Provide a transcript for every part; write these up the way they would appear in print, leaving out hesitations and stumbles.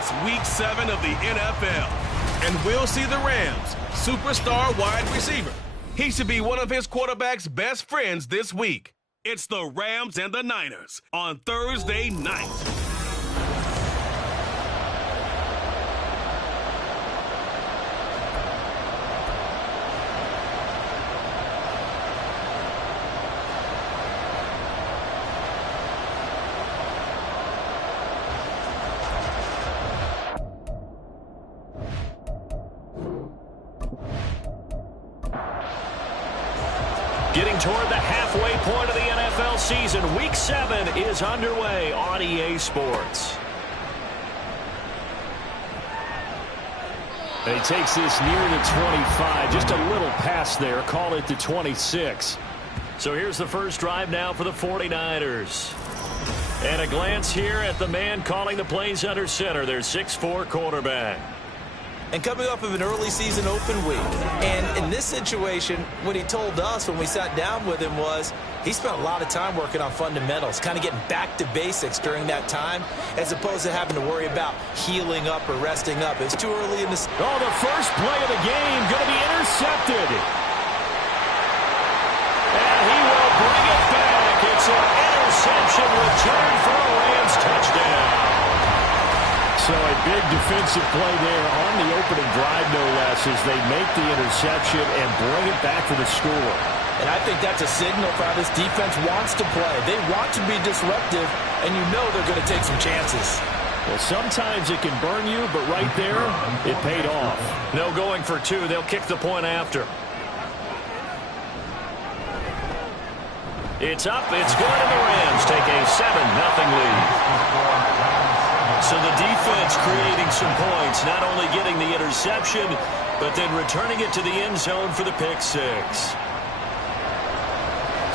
It's Week 7 of the NFL, and we'll see the Rams' superstar wide receiver. He should be one of his quarterback's best friends this week. It's the Rams and the Niners on Thursday night. Getting toward the halfway point of the NFL season, Week 7 is underway on EA Sports. And he takes this near the 25, just a little pass there, call it the 26. So here's the first drive now for the 49ers. And a glance here at the man calling the plays under center, their 6'4" quarterback. And coming off of an early season open week. And in this situation, what he told us when we sat down with him was he spent a lot of time working on fundamentals, kind of getting back to basics during that time, as opposed to having to worry about healing up or resting up. It's too early in the... Oh, the first play of the game going to be intercepted. And he will bring it back. It's an interception return for a Rams touchdown. So a big defensive play there on the opening drive, no less, as they make the interception and bring it back for the score. And I think that's a signal for how this defense wants to play. They want to be disruptive, and you know they're going to take some chances. Well, sometimes it can burn you, but right there, it paid off. No going for two. They'll kick the point after. It's up. It's good, and the Rams take a 7-0 lead. So the defense creating some points, not only getting the interception, but then returning it to the end zone for the pick six.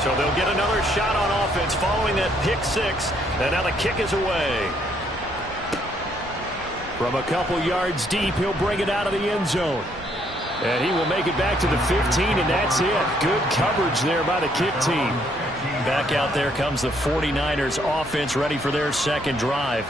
So they'll get another shot on offense following that pick six, and now the kick is away. From a couple yards deep, he'll bring it out of the end zone. And he will make it back to the 15, and that's it. Good coverage there by the kick team. Back out there comes the 49ers offense, ready for their second drive.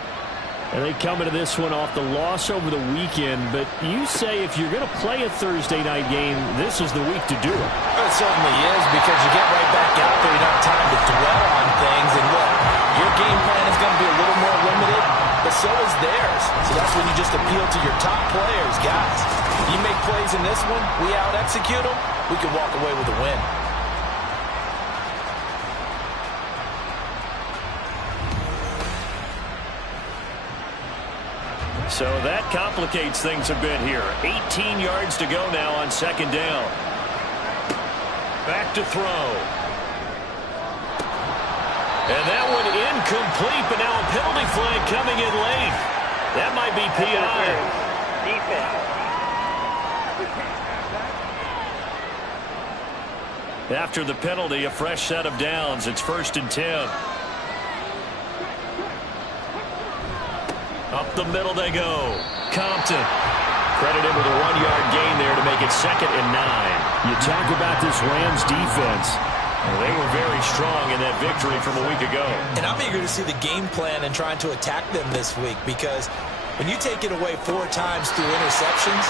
And they come into this one off the loss over the weekend. But you say if you're going to play a Thursday night game, this is the week to do it. It certainly is, because you get right back out there. You don't have time to dwell on things. And look, your game plan is going to be a little more limited, but so is theirs. So that's when you just appeal to your top players. Guys, you make plays in this one, we out-execute them, we can walk away with a win. So that complicates things a bit here. 18 yards to go now on second down. Back to throw. And that one incomplete, but now a penalty flag coming in late. That might be PI. After the penalty, a fresh set of downs. It's 1st and 10. Up the middle they go. Compton. Credit him with a 1-yard gain there to make it 2nd and 9. You talk about this Rams defense. Well, they were very strong in that victory from a week ago. And I'm eager to see the game plan and trying to attack them this week, because when you take it away 4 times through interceptions,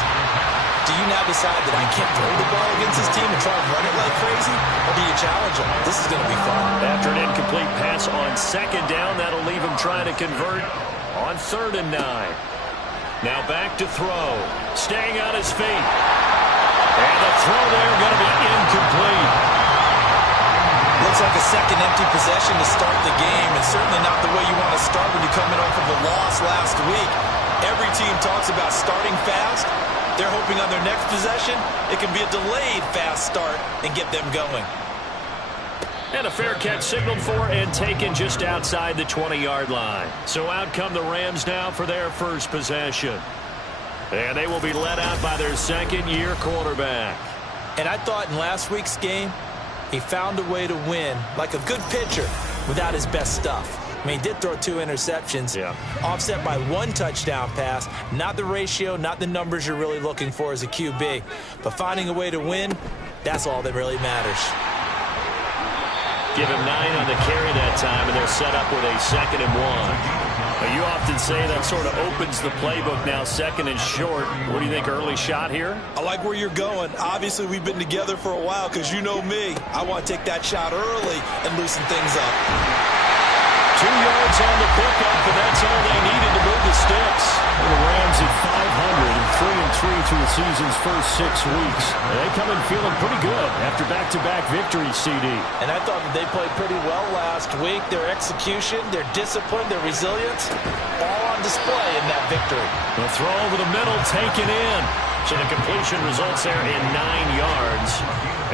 do you now decide that I can't throw the ball against this team and try to run it like crazy? Or do you challenge them? This is going to be fun. After an incomplete pass on second down, that'll leave him trying to convert on 3rd and 9. Now back to throw. Staying on his feet. And the throw there going to be incomplete. Looks like a second empty possession to start the game, and certainly not the way you want to start when you're coming off of a loss last week. Every team talks about starting fast. They're hoping on their next possession it can be a delayed fast start and get them going. And a fair catch signaled for and taken just outside the 20-yard line. So out come the Rams now for their first possession. And they will be led out by their second-year quarterback. And I thought in last week's game, he found a way to win, like a good pitcher, without his best stuff. I mean, he did throw 2 interceptions, offset by 1 touchdown pass. Not the ratio, not the numbers you're really looking for as a QB. But finding a way to win, that's all that really matters. Give him 9 on the carry that time, and they'll set up with a 2nd and 1. Well, you often say that sort of opens the playbook now, second and short. What do you think, early shot here? I like where you're going. Obviously, we've been together for a while because you know me. I want to take that shot early and loosen things up. 2 yards on the pickup, and that's all they needed to move the sticks. And the Rams at 500 and 3-3 through the season's first 6 weeks. They come in feeling pretty good after back-to-back victories, CD. And I thought that they played pretty well last week. Their execution, their discipline, their resilience, all on display in that victory. The throw over the middle, taken in. So the completion results there in 9 yards.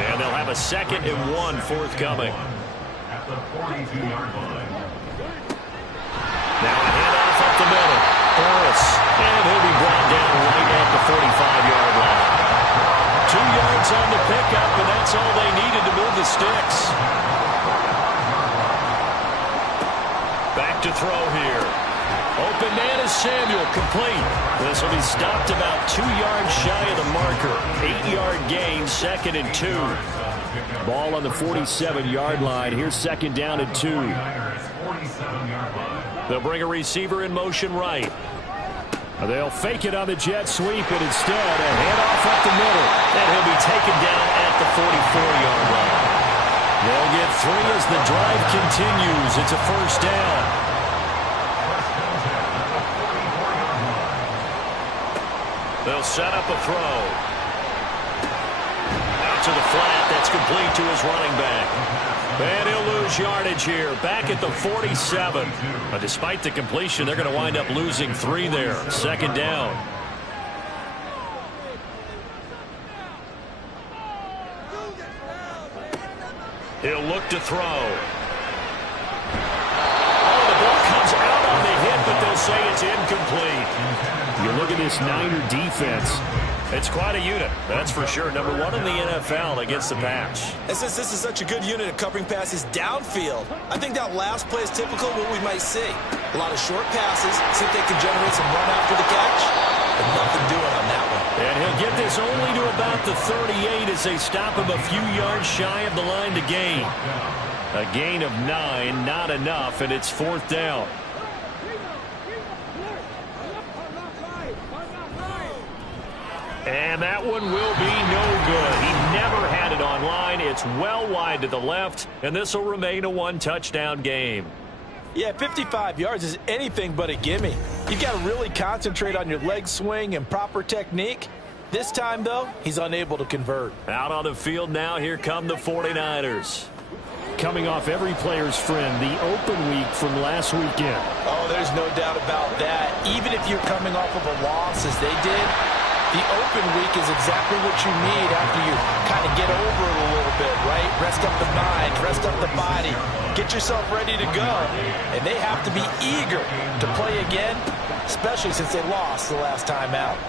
And they'll have a 2nd and 1 forthcoming. At the 42-yard line. Now a handoff up the middle. Burris. And he'll be brought down right at the 45-yard line. 2 yards on the pickup, and that's all they needed to move the sticks. Back to throw here. Open man is Samuel, complete. This will be stopped about 2 yards shy of the marker. 8-yard gain, 2nd and 2. Ball on the 47-yard line. Here's 2nd down and 2. They'll bring a receiver in motion right. They'll fake it on the jet sweep, and instead a handoff up the middle. And he'll be taken down at the 44-yard line. They'll get 3 as the drive continues. It's a 1st down. They'll set up a throw. Out to the flat. That's complete to his running back. And he'll lose yardage here. Back at the 47. But despite the completion, they're going to wind up losing 3 there. 2nd down. He'll look to throw. Oh, the ball comes out on the hit, but they'll say it's incomplete. You look at this Niner defense. It's quite a unit, that's for sure. Number 1 in the NFL against the pass. And since this is such a good unit of covering passes downfield, I think that last play is typical of what we might see. A lot of short passes, see if they can generate some run after the catch, but nothing doing on that one. And he'll get this only to about the 38 as they stop him a few yards shy of the line to gain. A gain of 9, not enough, and it's 4th down. And that one will be no good. He never had it on line. It's well wide to the left, and this will remain a 1-touchdown game. Yeah, 55 yards is anything but a gimme. You've got to really concentrate on your leg swing and proper technique. This time, though, he's unable to convert. Out on the field now, here come the 49ers. Coming off every player's friend, the open week from last weekend. Oh, there's no doubt about that. Even if you're coming off of a loss as they did, the open week is exactly what you need after you kind of get over it a little bit, right? Rest up the mind, rest up the body, get yourself ready to go. And they have to be eager to play again, especially since they lost the last time out.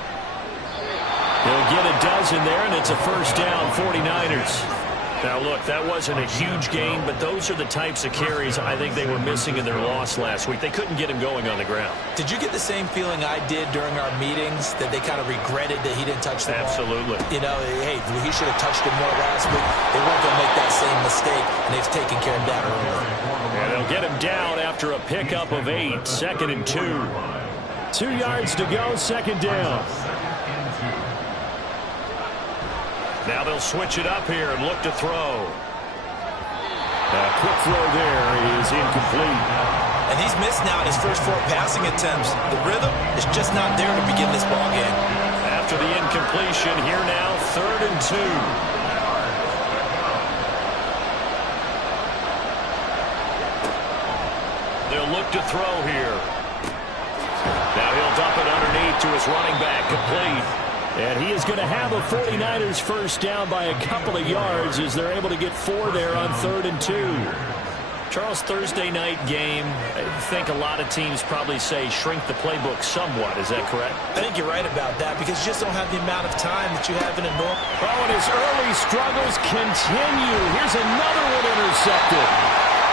He'll get a dozen there, and it's a 1st down, 49ers. Now, look, that wasn't a huge gain, but those are the types of carries I think they were missing in their loss last week. They couldn't get him going on the ground. Did you get the same feeling I did during our meetings, that they kind of regretted that he didn't touch the ball? Absolutely. You know, hey, he should have touched it more last week. They weren't going to make that same mistake, and they've taken care of that earlier. And they'll get him down after a pickup of 8, 2nd and 2. 2 yards to go, 2nd down. Now they'll switch it up here and look to throw. A quick throw there is incomplete. And he's missed now in his first 4 passing attempts. The rhythm is just not there to begin this ball game. After the incompletion, here now, 3rd and 2. They'll look to throw here. Now he'll dump it underneath to his running back, complete. And he is going to have a 49ers 1st down by a couple of yards as they're able to get 4 there on 3rd and 2. Charles, Thursday night game, I think a lot of teams probably say shrink the playbook somewhat. Is that correct? I think you're right about that because you just don't have the amount of time that you have in a normal. Oh, and his early struggles continue. Here's another one intercepted.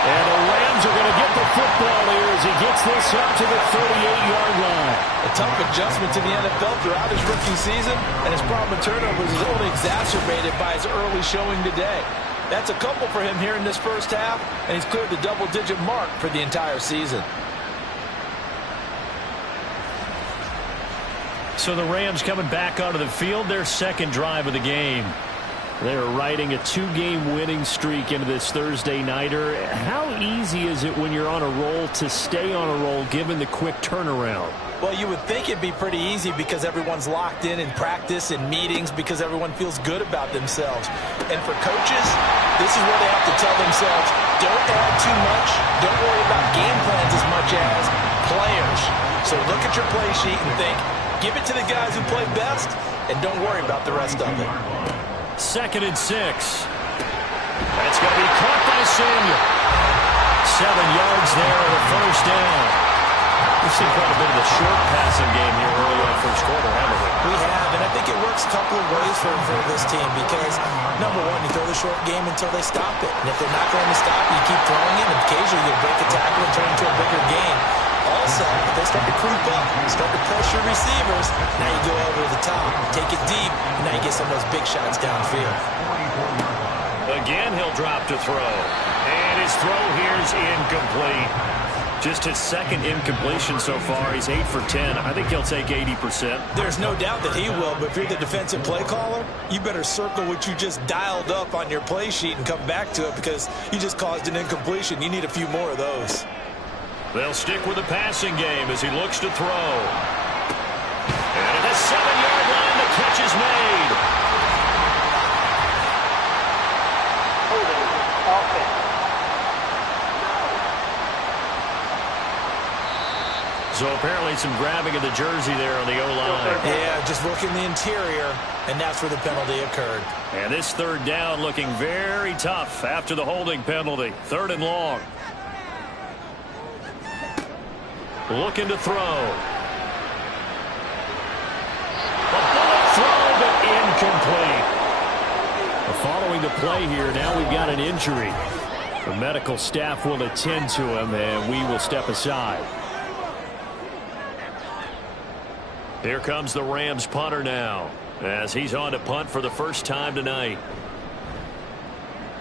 And the Rams are going to get the football here as he gets this up to the 38-yard line. A tough adjustment to the NFL throughout his rookie season, and his problem with turnovers is only exacerbated by his early showing today. That's a couple for him here in this first half, and he's cleared the double-digit mark for the entire season. So the Rams coming back onto the field, their second drive of the game. They're riding a 2-game winning streak into this Thursday nighter. How easy is it when you're on a roll to stay on a roll given the quick turnaround? Well, you would think it'd be pretty easy because everyone's locked in practice and meetings because everyone feels good about themselves. And for coaches, this is where they have to tell themselves, don't add too much, don't worry about game plans as much as players. So look at your play sheet and think, give it to the guys who play best, and don't worry about the rest of it. 2nd and 6. That's going to be caught by Samuel. 7 yards there on the first down. We've seen quite a bit of the short passing game here early in the first quarter, haven't we? We have, and I think it works a couple of ways for this team because, number one, you throw the short game until they stop it. And if they're not going to stop it, you keep throwing it, and occasionally you'll break a tackle and turn into a bigger game. Also, if they start to creep up, start to pressure receivers, now you go over the top, take it deep, and now you get some of those big shots downfield. Again, he'll drop to throw. And his throw here's incomplete. Just his second incompletion so far. He's 8 for 10. I think he'll take 80%. There's no doubt that he will, but if you're the defensive play caller, you better circle what you just dialed up on your play sheet and come back to it because you just caused an incompletion. You need a few more of those. They'll stick with the passing game as he looks to throw. And at the 7-yard line, the catch is made. So apparently some grabbing of the jersey there on the O-line. Yeah, just look in the interior, and that's where the penalty occurred. And this 3rd down looking very tough after the holding penalty. 3rd and long. Looking to throw. A bullet throw, but incomplete. Following the play here, now we've got an injury. The medical staff will attend to him, and we will step aside. Here comes the Rams punter now, as he's on to punt for the first time tonight.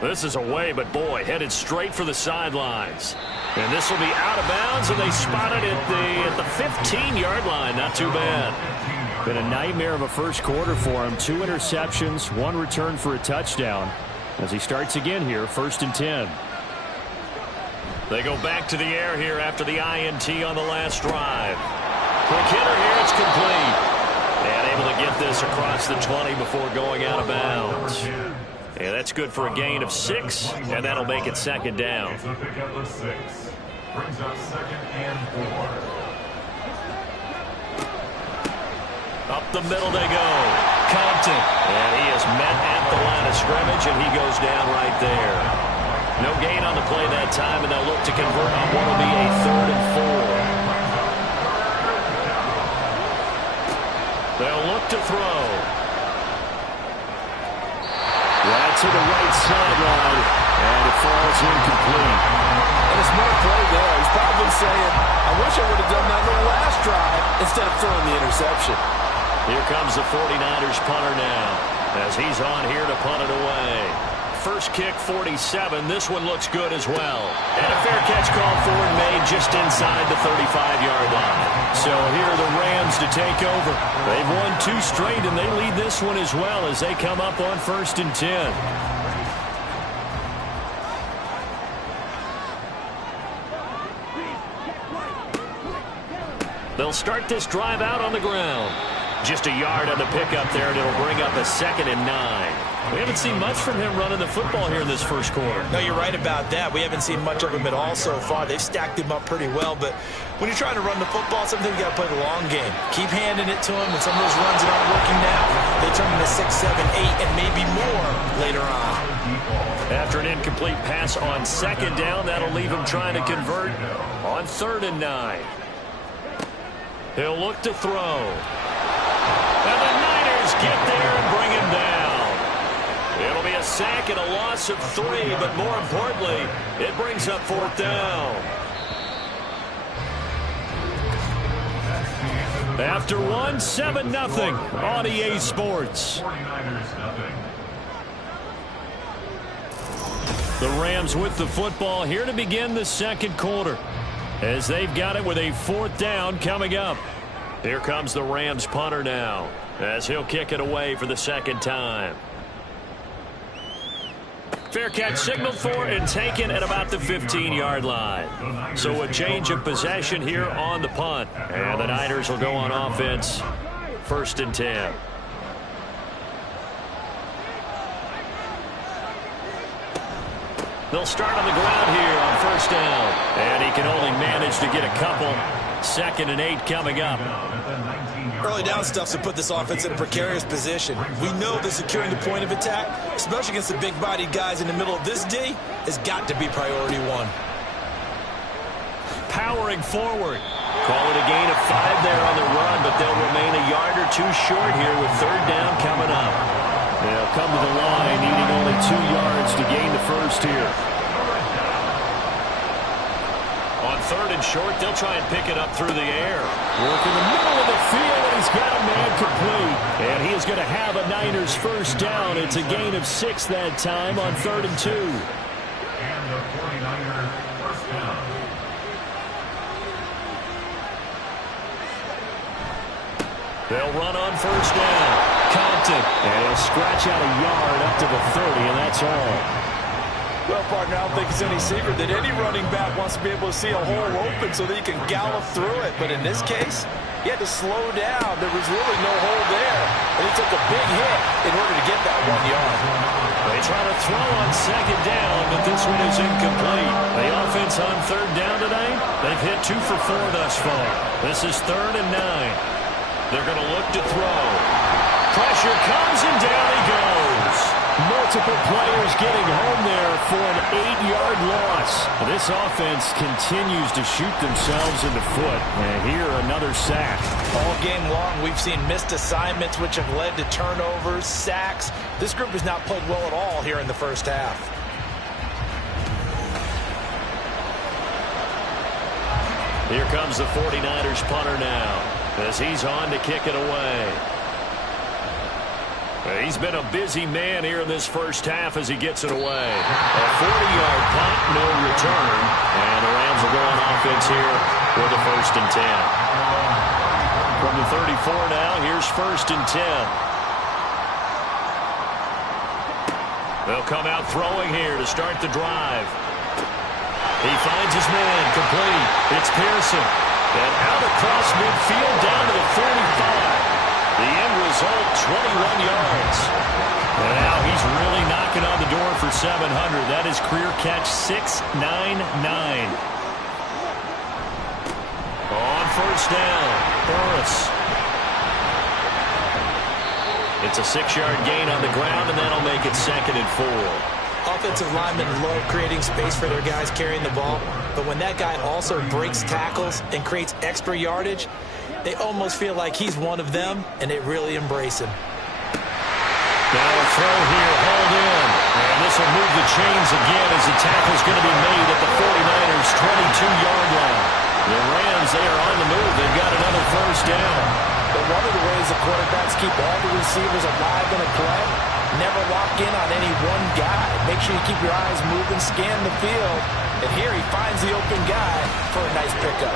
This is away, but boy, headed straight for the sidelines. And this will be out of bounds, and they spot it at the 15-yard line. Not too bad. Been a nightmare of a first quarter for him. 2 interceptions, 1 return for a touchdown. As he starts again here, 1st and 10. They go back to the air here after the INT on the last drive. Quick hitter here, it's complete. And able to get this across the 20 before going out of bounds. And that's good for a gain of 6, and that'll make it 2nd down. Brings up 2nd and 4. Up the middle they go. Compton. And he is met at the line of scrimmage, and he goes down right there. No gain on the play that time, and they'll look to convert on what will be a 3rd and 4. They'll look to throw. Right to the right sideline, and it falls incomplete. And a smart play there. He's probably saying, I wish I would have done that on the last drive instead of throwing the interception. Here comes the 49ers punter now, as he's on here to punt it away. First kick, 47. This one looks good as well. And a fair catch called for and made just inside the 35-yard line. So here are the Rams to take over. They've won 2 straight, and they lead this one as well as they come up on 1st and 10. They'll start this drive out on the ground. Just a yard on the pickup there, and it'll bring up a 2nd and 9. We haven't seen much from him running the football here in this first quarter. No, you're right about that. We haven't seen much of him at all so far. They've stacked him up pretty well, but when you're trying to run the football, sometimes you got to play the long game. Keep handing it to him, and some of those runs that aren't working now, they turn into 6, 7, 8, and maybe more later on. After an incomplete pass on 2nd down, that'll leave him trying to convert on 3rd and 9. He'll look to throw. And the Niners get there and bring him down. It'll be a sack and a loss of 3, but more importantly, it brings up 4th down. After 1, 7-0 on EA Sports. 49ers nothing. The Rams with the football here to begin the second quarter, as they've got it with a 4th down coming up. Here comes the Rams punter now, as he'll kick it away for the second time. Fair catch signaled for and taken at about the 15-yard line. So a change of possession here on the punt. And the Niners will go on offense, 1st and 10. They'll start on the ground here on 1st down. And he can only manage to get a couple. 2nd and 8 coming up. Early down stuff's to put this offense in a precarious position. We know that securing the point of attack, especially against the big-bodied guys in the middle of this D, has got to be priority one. Powering forward. Call it a gain of 5 there on the run, but they'll remain a yard or 2 short here with 3rd down coming up. They'll come to the line needing only 2 yards to gain the first here. On 3rd and short, they'll try and pick it up through the air. Work in the middle of the field, and he's got a man complete. And he is going to have a Niners 1st down. It's a gain of 6 that time on 3rd and 2. And the 49ers 1st down. They'll run on 1st down. Compton. And he'll scratch out a yard up to the 30, and that's all. Well, partner, I don't think it's any secret that any running back wants to be able to see a hole open so that he can gallop through it. But in this case, he had to slow down. There was really no hole there. And he took a big hit in order to get that 1 yard. They try to throw on 2nd down, but this one is incomplete. The offense on 3rd down tonight, they've hit 2 for 4 thus far. This is 3rd and 9. They're going to look to throw. Pressure comes, and down he goes. Multiple players getting home there for an 8-yard loss. This offense continues to shoot themselves in the foot. And here, another sack. All game long, we've seen missed assignments, which have led to turnovers, sacks. This group has not played well at all here in the first half. Here comes the 49ers punter now, as he's on to kick it away. He's been a busy man here in this first half as he gets it away. A 40-yard punt, no return. And the Rams will go on offense here with a 1st and 10. From the 34 now, here's 1st and 10. They'll come out throwing here to start the drive. He finds his man, complete. It's Pearson. And out across midfield down to the 45. The end result, 21 yards. And now he's really knocking on the door for 700. That is career catch 699. On 1st down, Burris. It's a 6-yard gain on the ground, and that'll make it 2nd and 4. Offensive linemen love creating space for their guys carrying the ball, but when that guy also breaks tackles and creates extra yardage, they almost feel like he's one of them, and they really embrace him. Now a throw here, hauled in. And this will move the chains again as the tackle's going to be made at the 49ers' 22-yard line. The Rams, they are on the move. They've got another 1st down. But one of the ways the quarterbacks keep all the receivers alive in a play, never lock in on any one guy. Make sure you keep your eyes moving, scan the field. And here he finds the open guy for a nice pickup.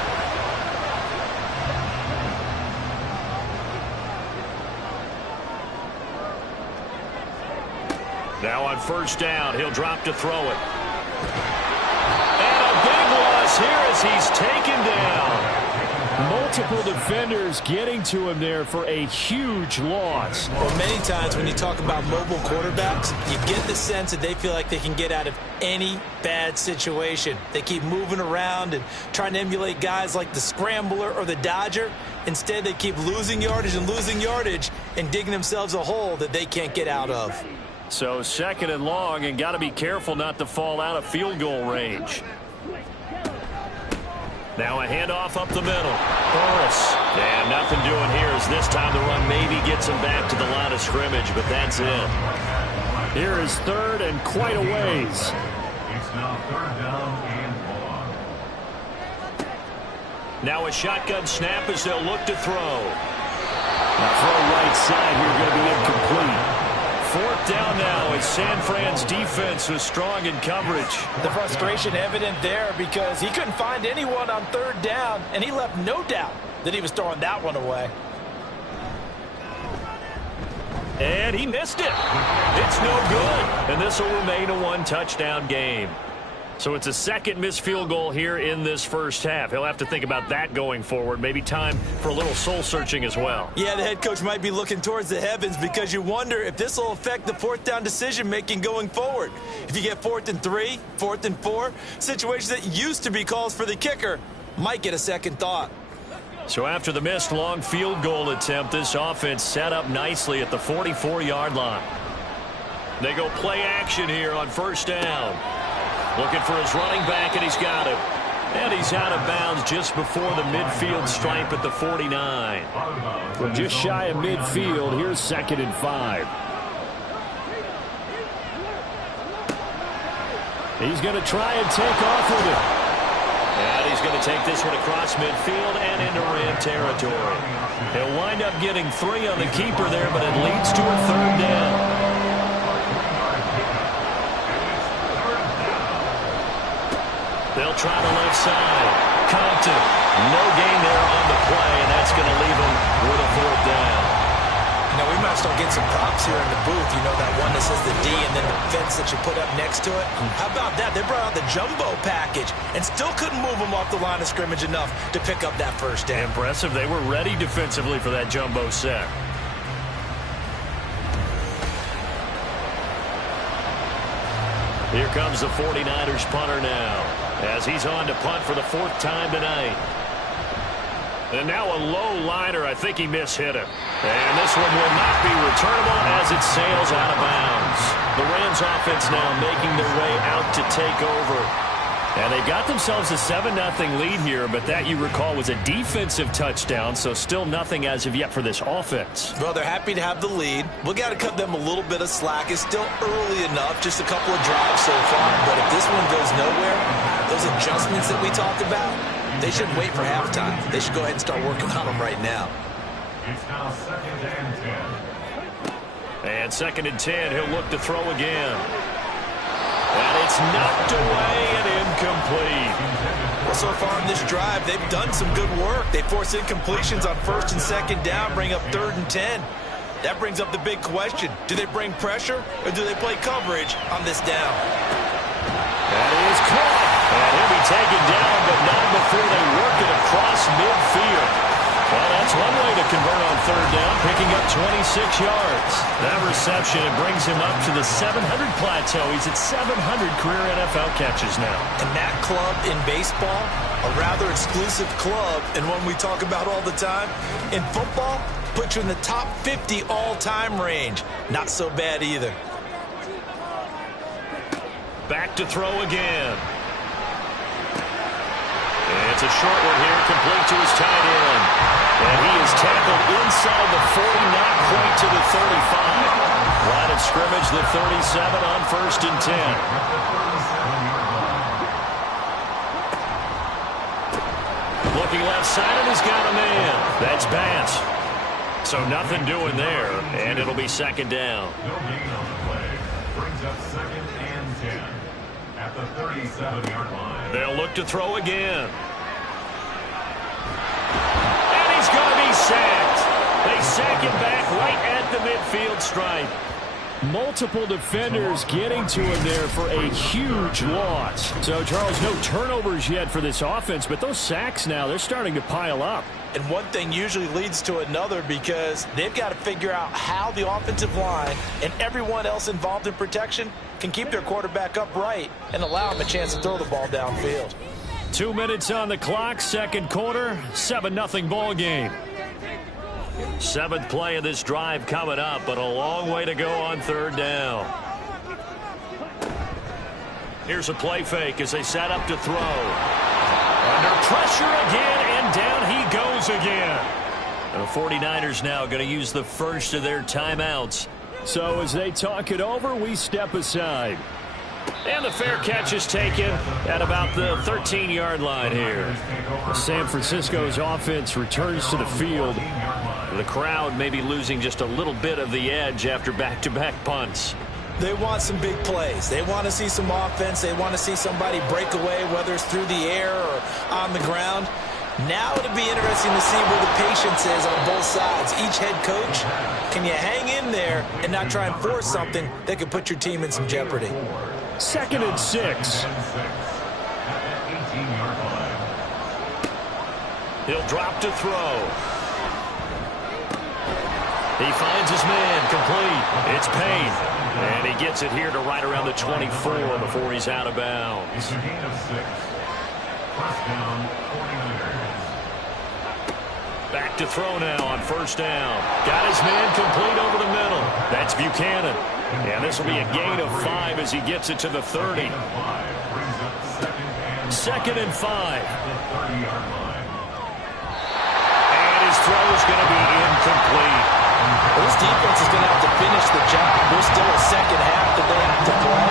Now on 1st down, he'll drop to throw it. And a big loss here as he's taken down. Multiple defenders getting to him there for a huge loss. Well, many times when you talk about mobile quarterbacks, you get the sense that they feel like they can get out of any bad situation. They keep moving around and trying to emulate guys like the Scrambler or the Dodger. Instead, they keep losing yardage and digging themselves a hole that they can't get out of. So 2nd and long, and got to be careful not to fall out of field goal range. Now a handoff up the middle. Burris. And nothing doing here as this time the run maybe gets him back to the line of scrimmage, but that's it. Here is 3rd and quite a ways. It's now 3rd down and 1. Now a shotgun snap as they'll look to throw. The throw right side here going to be incomplete. 4th down now as San Fran's defense was strong in coverage. The frustration evident there because he couldn't find anyone on 3rd down, and he left no doubt that he was throwing that one away. And he missed it. It's no good. And this will remain a one-touchdown game. So it's a second missed field goal here in this first half. He'll have to think about that going forward. Maybe time for a little soul-searching as well. Yeah, the head coach might be looking towards the heavens because you wonder if this will affect the fourth down decision-making going forward. If you get 4th and 3, 4th and 4, situations that used to be calls for the kicker might get a second thought. So after the missed long field goal attempt, this offense set up nicely at the 44-yard line. They go play action here on first down. Looking for his running back, and he's got him. And he's out of bounds just before the midfield stripe at the 49. From just shy of midfield, here's 2nd and 5. He's going to try and take off with it. And he's going to take this one across midfield and into Ram territory. He'll wind up getting 3 on the keeper there, but it leads to a 3rd down. They'll try the left side. Compton, no gain there on the play, and that's going to leave him with a 4th down. Now, we might start getting some props here in the booth. You know, that one that says the D and then the fence that you put up next to it? How about that? They brought out the jumbo package and still couldn't move them off the line of scrimmage enough to pick up that first down. Impressive. They were ready defensively for that jumbo set. Here comes the 49ers punter now, as he's on to punt for the 4th time tonight. And now a low liner. I think he mishit it. And this one will not be returnable as it sails out of bounds. The Rams offense now making their way out to take over. And they got themselves a 7-0 lead here, but that, you recall, was a defensive touchdown, so still nothing as of yet for this offense. Well, they're happy to have the lead. We got to cut them a little bit of slack. It's still early enough, just a couple of drives so far. But if this one goes nowhere, those adjustments that we talked about, they shouldn't wait for halftime. They should go ahead and start working on them right now. It's now 2nd and 10. And 2nd and 10, he'll look to throw again. And it's knocked away and incomplete. Well, so far in this drive, they've done some good work. They force incompletions on 1st and 2nd down, bring up 3rd and 10. That brings up the big question. Do they bring pressure or do they play coverage on this down? That is caught. And he'll be taken down, but not before they work it across midfield. Well, that's one way to convert on 3rd down, picking up 26 yards. That reception, it brings him up to the 700 plateau. He's at 700 career NFL catches now. And that club in baseball, a rather exclusive club, and one we talk about all the time. In football, puts you in the top 50 all-time range. Not so bad either. Back to throw again. It's a short one here, complete to his tight end. And he is tackled inside the 40, not quite to the 35. Line of scrimmage, the 37 on 1st and 10. Looking left side, and he's got a man. That's Bass. So nothing doing there, and it'll be 2nd down. No gain on the play. Brings up 2nd and 10 at the 37-yard line. They'll look to throw again. And he's going to be sacked. They sack him back right at the midfield stripe. Multiple defenders getting to him there for a huge loss. So, Charles, no turnovers yet for this offense, but those sacks now, they're starting to pile up. And one thing usually leads to another because they've got to figure out how the offensive line and everyone else involved in protection can keep their quarterback upright and allow him a chance to throw the ball downfield. 2 minutes on the clock, 2nd quarter, 7-0 ball game. 7th play of this drive coming up, but a long way to go on 3rd down. Here's a play fake as they set up to throw. Under pressure again, and down he goes again. And the 49ers now going to use the first of their timeouts. So as they talk it over, we step aside. And the fair catch is taken at about the 13-yard line here. San Francisco's offense returns to the field. The crowd may be losing just a little bit of the edge after back-to-back punts. They want some big plays. They want to see some offense. They want to see somebody break away, whether it's through the air or on the ground. Now it'll be interesting to see where the patience is on both sides. Each head coach, can you hang in there and not try and force something that could put your team in some jeopardy? 2nd and 6. He'll drop to throw. He finds his man, complete. It's Payne. And he gets it here to right around the 24 before he's out of bounds. It's a gain of 6. First down, 49ers. Back to throw now on 1st down. Got his man complete over the middle. That's Buchanan. And this will be a gain of 5 as he gets it to the 30. 2nd and 5. And his throw is going to be incomplete. This defense is going to have to finish the job. There's still a second half that they have to play.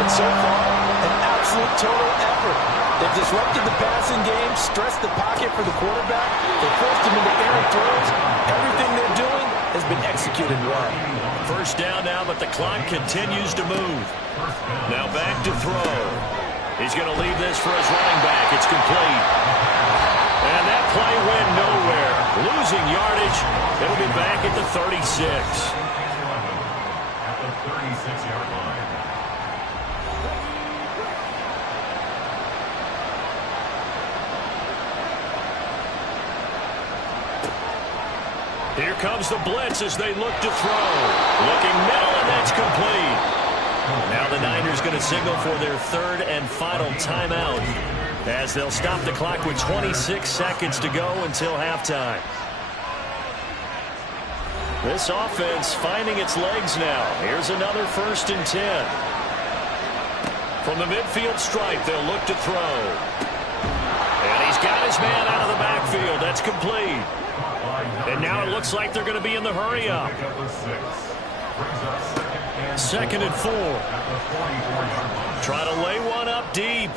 But so far, an absolute total effort. They've disrupted the passing game, stressed the pocket for the quarterback. They forced him into errant throws. Everything they're doing has been executed well. 1st down now, but the clock continues to move. Now back to throw. He's going to leave this for his running back. It's complete. And that play went nowhere. Losing yardage. It'll be back at the 36. At the 36-yard line. Here comes the blitz as they look to throw. Looking middle, and that's complete. Now the Niners going to signal for their 3rd and final timeout as they'll stop the clock with 26 seconds to go until halftime. This offense finding its legs now. Here's another 1st and 10. From the midfield stripe, they'll look to throw. And he's got his man out of the backfield. That's complete. And now it looks like they're going to be in the hurry up. 2nd and 4. Try to lay one up deep.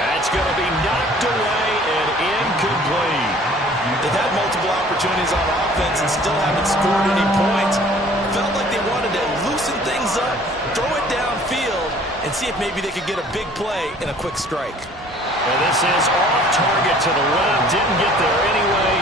That's going to be knocked away and incomplete. They've had multiple opportunities on offense and still haven't scored any points. Felt like they wanted to loosen things up, throw it downfield, and see if maybe they could get a big play in a quick strike. And this is off target to the left. Didn't get there anyway.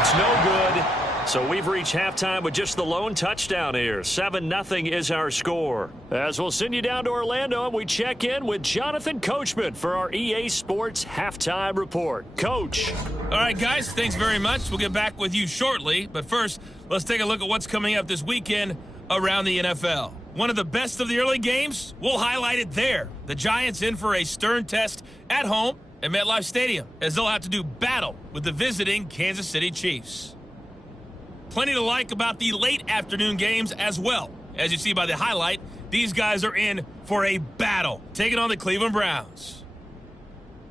It's no good. So we've reached halftime with just the lone touchdown here. 7-0 is our score. As we'll send you down to Orlando, and we check in with Jonathan Coachman for our EA Sports Halftime Report. Coach. All right, guys, thanks very much. We'll get back with you shortly. But first, let's take a look at what's coming up this weekend around the NFL. One of the best of the early games, we'll highlight it there. The Giants in for a stern test at home at MetLife Stadium, as they'll have to do battle with the visiting Kansas City Chiefs. Plenty to like about the late afternoon games as well. As you see by the highlight, these guys are in for a battle, taking on the Cleveland Browns.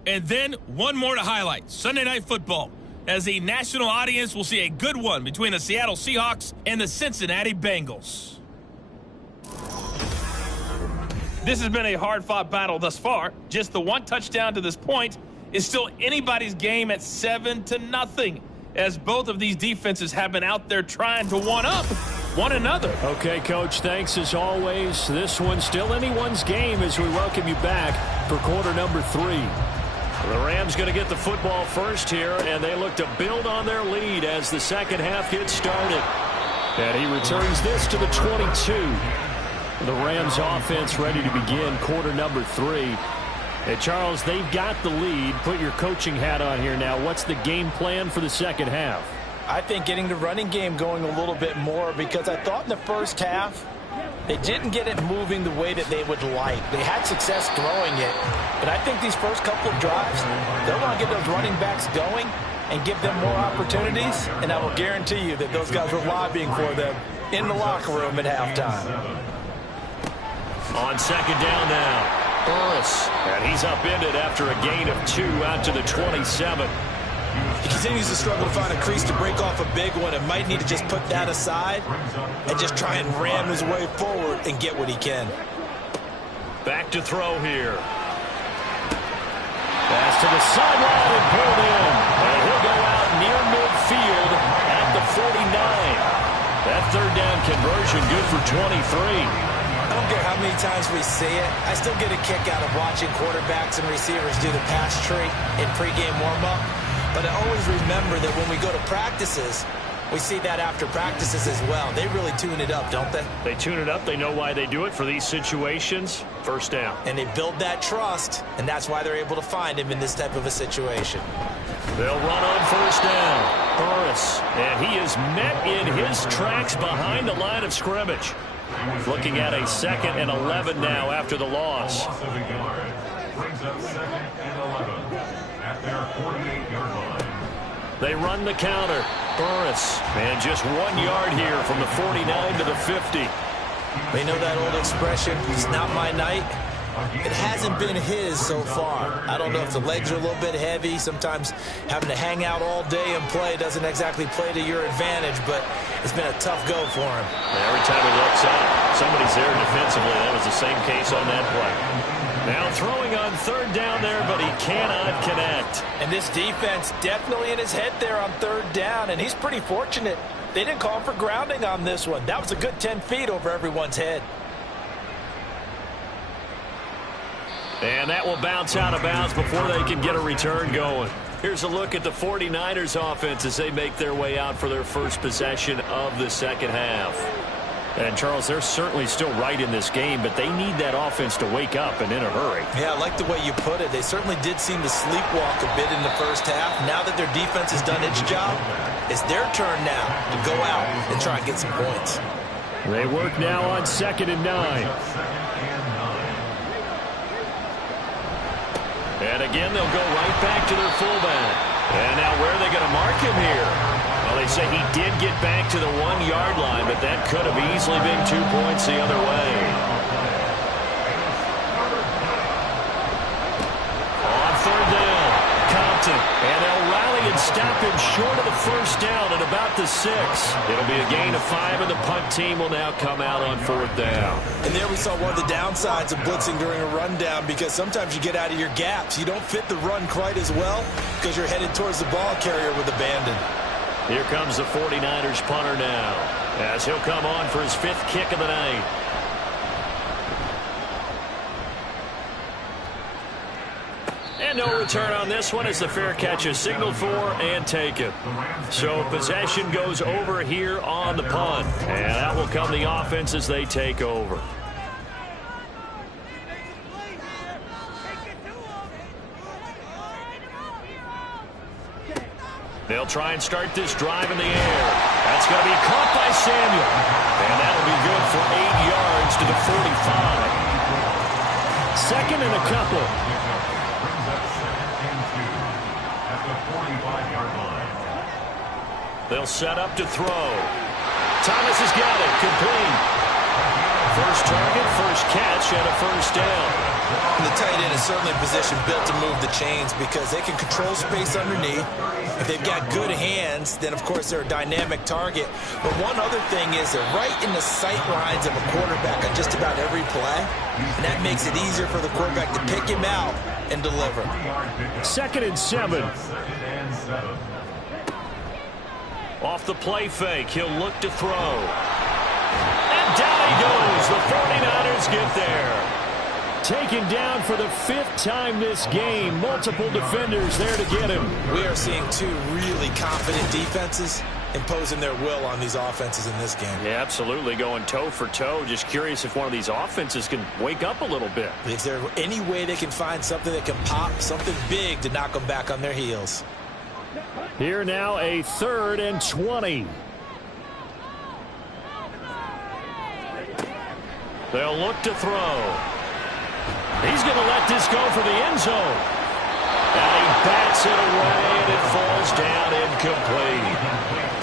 And then one more to highlight, Sunday Night Football, as the national audience will see a good one between the Seattle Seahawks and the Cincinnati Bengals. This has been a hard-fought battle thus far. Just the one touchdown to this point is still anybody's game at 7-0, as both of these defenses have been out there trying to one-up one another. Okay, Coach, thanks as always. This one's still anyone's game as we welcome you back for quarter number 3. The Rams going to get the football first here, and they look to build on their lead as the second half gets started. And he returns this to the 22. The Rams offense ready to begin quarter number 3. Hey, Charles, they've got the lead. Put your coaching hat on here now. What's the game plan for the second half? I think getting the running game going a little bit more, because I thought in the first half they didn't get it moving the way that they would like. They had success throwing it, but I think these first couple of drives, they'll want to get those running backs going and give them more opportunities, and I will guarantee you that those guys were lobbying for them in the locker room at halftime. On second down now. Burris, and he's upended after a gain of 2 out to the 27. He continues to struggle to find a crease to break off a big one, and might need to just put that aside and just try and ram his way forward and get what he can. Back to throw here. Pass to the sideline and pulled in. And he'll go out near midfield at the 49. That third down conversion good for 23. I don't care how many times we see it. I still get a kick out of watching quarterbacks and receivers do the pass tree in pregame warm-up. But I always remember that when we go to practices, we see that after practices as well. They really tune it up, don't they? They tune it up. They know why they do it for these situations. First down. And they build that trust, and that's why they're able to find him in this type of a situation. They'll run on first down. Burris, and he is met in his tracks behind the line of scrimmage. Looking at a 2nd and 11 now after the loss. Loss of a yard brings up 2nd and 11 at their 48-yard line. They run the counter. Burris, and just 1 yard here from the 49 to the 50. They know that old expression, it's not my night. It hasn't been his so far. I don't know if the legs are a little bit heavy. Sometimes having to hang out all day and play doesn't exactly play to your advantage, but it's been a tough go for him. Every time he looks up, somebody's there defensively. That was the same case on that play. Now throwing on 3rd down there, but he cannot connect. And this defense definitely in his head there on 3rd down, and he's pretty fortunate. They didn't call for grounding on this one. That was a good 10 feet over everyone's head. And that will bounce out of bounds before they can get a return going. Here's a look at the 49ers offense as they make their way out for their first possession of the second half. And, Charles, they're certainly still right in this game, but they need that offense to wake up and in a hurry. Yeah, I like the way you put it. They certainly did seem to sleepwalk a bit in the first half. Now that their defense has done its job, it's their turn now to go out and try and get some points. They work now on 2nd and 9. And again, they'll go right back to their fullback. And now where are they going to mark him here? Well, they say he did get back to the 1 yard line, but that could have easily been 2 points the other way. On 3rd down, Compton. And they'll rally and stop him short of the first down at about the 6. It'll be a gain of 5, and the punt team will now come out on 4th down. And there we saw one of the downsides of blitzing during a rundown, because sometimes you get out of your gaps. You don't fit the run quite as well because you're headed towards the ball carrier with abandon. Here comes the 49ers punter now, as he'll come on for his 5th kick of the night. And no return on this one as the fair catch is signaled for and taken. So possession goes over here on the punt. And that will come the offense as they take over. They'll try and start this drive in the air. That's going to be caught by Samuel. And that'll be good for 8 yards to the 45. 2nd and a couple. They'll set up to throw. Thomas has got it. Complete. First target, first catch, and a first down. And the tight end is certainly a position built to move the chains because they can control space underneath. If they've got good hands, then, of course, they're a dynamic target. But one other thing is they're right in the sight lines of a quarterback on just about every play. And that makes it easier for the quarterback to pick him out and deliver. 2nd and 7. Off the play fake, he'll look to throw. And down he goes. The 49ers get there. Taken down for the 5th time this game. Multiple defenders there to get him. We are seeing 2 really confident defenses imposing their will on these offenses in this game. Yeah, absolutely. Going toe for toe. Just curious if one of these offenses can wake up a little bit. Is there any way they can find something that can pop, something big to knock them back on their heels? Here now a 3rd and 20. They'll look to throw. He's going to let this go for the end zone. And he bats it away, and it falls down incomplete.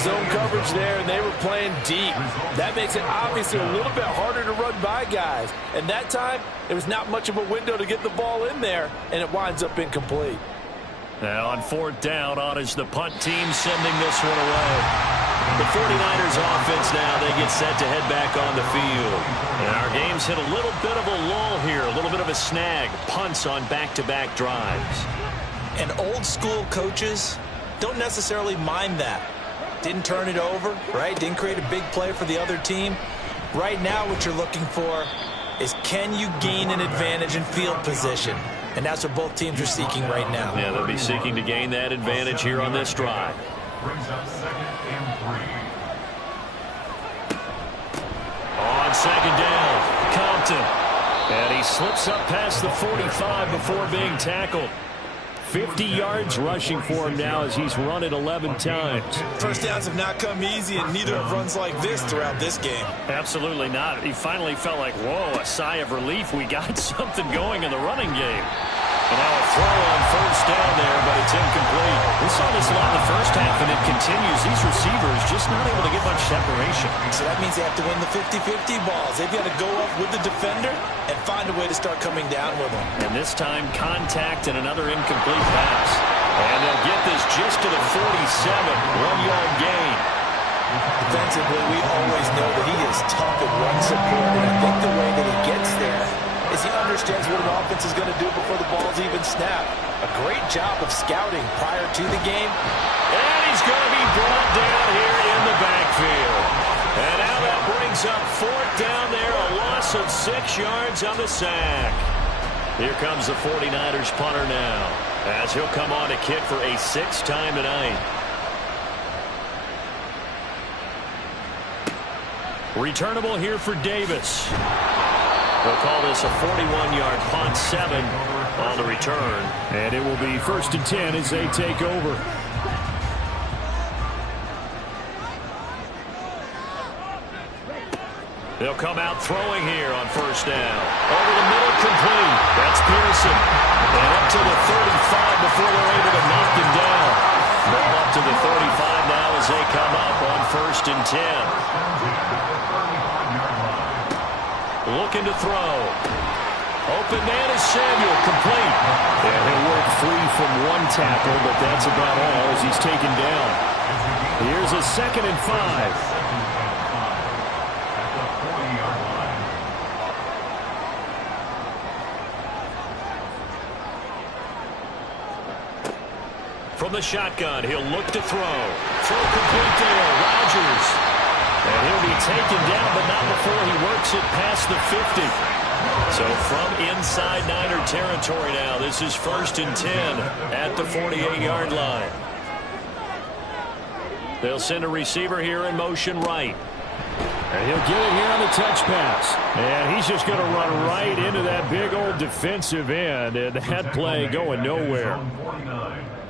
Zone coverage there, and they were playing deep. That makes it obviously a little bit harder to run by guys. And that time, there was not much of a window to get the ball in there, and it winds up incomplete. Now on 4th down, on is the punt team sending this one away. The 49ers offense now, they get set to head back on the field. And our game's hit a little bit of a lull here, a little bit of a snag. Punts on back-to-back drives. And old school coaches don't necessarily mind that. Didn't turn it over, right? Didn't create a big play for the other team. Right now what you're looking for is, can you gain an advantage in field position? And that's what both teams are seeking right now. Yeah, they'll be seeking to gain that advantage here on this drive. Brings up 2nd and 3. On second down, Compton. And he slips up past the 45 before being tackled. 50 yards rushing for him now as he's run it 11 times. First downs have not come easy, and neither have runs like this throughout this game. Absolutely not. He finally felt like, whoa, a sigh of relief. We got something going in the running game. And now a throw on first down there, but it's incomplete. We saw this a lot in the first half, and it continues. These receivers just not able to get much separation. So that means they have to win the 50-50 balls. They've got to go up with the defender and find a way to start coming down with them. And this time, contact and another incomplete pass. And they'll get this just to the 47, 1-yard gain. Defensively, we always know that he is tough at run support, and I think the way that he gets there is he understands what an offense is going to do before the ball's even snapped. A great job of scouting prior to the game. And he's going to be brought down here in the backfield. And now that brings up 4th down there, a loss of 6 yards on the sack. Here comes the 49ers punter now, as he'll come on to kick for a 6th time tonight. Returnable here for Davis. They'll call this a 41-yard punt, 7 on the return. And it will be 1st and 10 as they take over. They'll come out throwing here on first down. Over the middle, complete. That's Pearson. And up to the 35 before they're able to knock him down. Ball up to the 35 now as they come up on 1st and 10. Looking to throw. Open man is Samuel, complete. And he'll work free from one tackle, but that's about all as he's taken down. Here's a 2nd and 5. From the shotgun, he'll look to throw. Throw complete there, Rodgers. And he'll be taken down, but not before he works it past the 50. So from inside Niner territory now, this is 1st and 10 at the 48-yard line. They'll send a receiver here in motion right. And he'll get it here on the touch pass. And he's just going to run right into that big old defensive end. And that play going nowhere.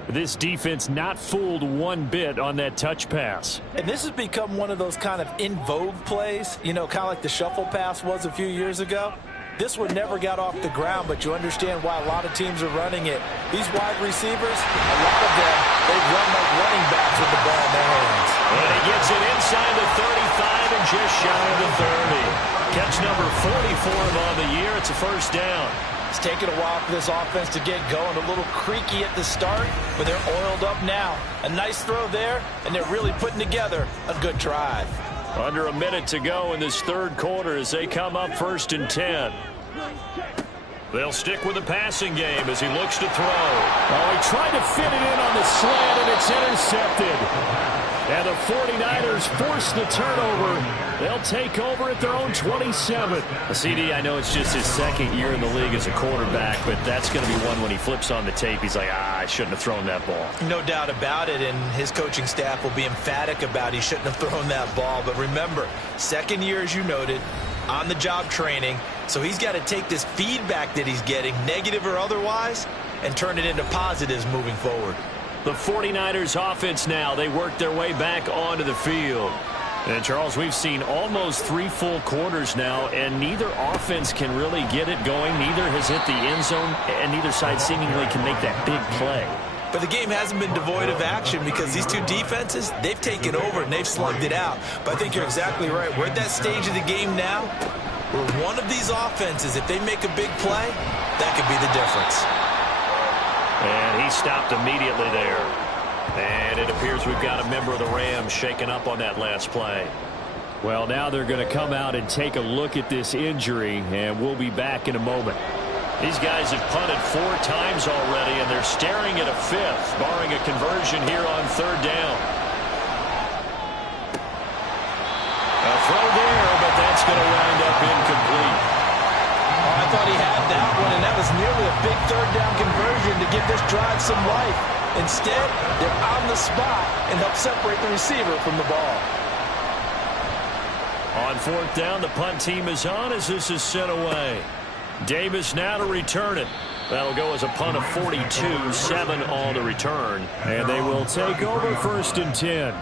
This defense not fooled one bit on that touch pass. And this has become one of those kind of in vogue plays, you know, kind of like the shuffle pass was a few years ago. This one never got off the ground, but you understand why a lot of teams are running it. These wide receivers, a lot of them, they run like running backs with the ball in their hands. And he gets it inside the 35 and just shy of the 30. Catch number 44 on the year. It's a 1st down. It's taken a while for this offense to get going. A little creaky at the start, but they're oiled up now. A nice throw there, and they're really putting together a good drive. Under a minute to go in this 3rd quarter as they come up 1st and 10. They'll stick with the passing game as he looks to throw. Oh, he tried to fit it in on the slant, and it's intercepted. And the 49ers force the turnover. They'll take over at their own 27. CD, I know it's just his 2nd year in the league as a quarterback, but that's going to be one when he flips on the tape, he's like, I shouldn't have thrown that ball. No doubt about it, and his coaching staff will be emphatic about he shouldn't have thrown that ball. But remember, 2nd year, as you noted, on-the-job training, so he's got to take this feedback that he's getting, negative or otherwise, and turn it into positives moving forward. The 49ers offense now, they work their way back onto the field. And, Charles, we've seen almost 3 full quarters now, and neither offense can really get it going. Neither has hit the end zone, and neither side seemingly can make that big play. But the game hasn't been devoid of action because these two defenses, they've taken over and they've slugged it out. But I think you're exactly right. We're at that stage of the game now where one of these offenses, if they make a big play, that could be the difference. And he stopped immediately there. And it appears we've got a member of the Rams shaken up on that last play. Well, now they're going to come out and take a look at this injury, and we'll be back in a moment. These guys have punted 4 times already, and they're staring at a 5th, barring a conversion here on 3rd down. A throw there, but that's going to wind up incomplete. Oh, I thought he had that one, and that was nearly a big third down conversion to give this drive some life. Instead, they're on the spot and help separate the receiver from the ball. On fourth down, the punt team is on as this is sent away. Davis now to return it. That'll go as a punt of 42, 7 on the return. And they will take over 1st and 10.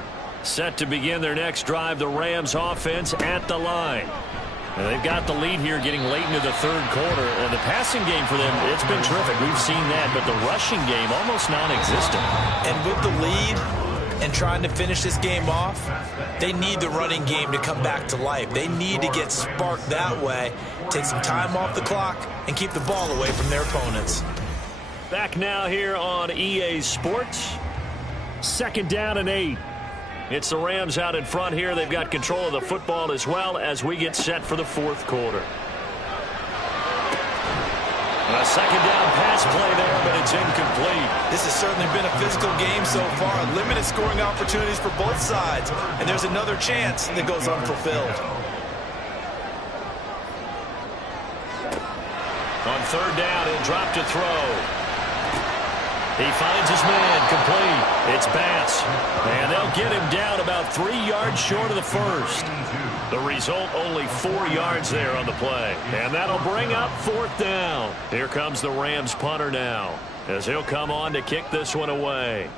Set to begin their next drive, the Rams offense at the line. And they've got the lead here getting late into the third quarter. And the passing game for them, it's been terrific. We've seen that. But the rushing game, almost non-existent. And with the lead and trying to finish this game off, they need the running game to come back to life. They need to get sparked that way, take some time off the clock, and keep the ball away from their opponents. Back now here on EA Sports. 2nd down and 8. It's the Rams out in front here. They've got control of the football as well as we get set for the 4th quarter. A 2nd down pass play there, but it's incomplete. This has certainly been a physical game so far. Limited scoring opportunities for both sides. And there's another chance that goes unfulfilled. On 3rd down, he'll drop to throw. He finds his man, complete. It's Bass. And they'll get him down about 3 yards short of the first. The result, only 4 yards there on the play. And that'll bring up 4th down. Here comes the Rams punter now, as he'll come on to kick this one away.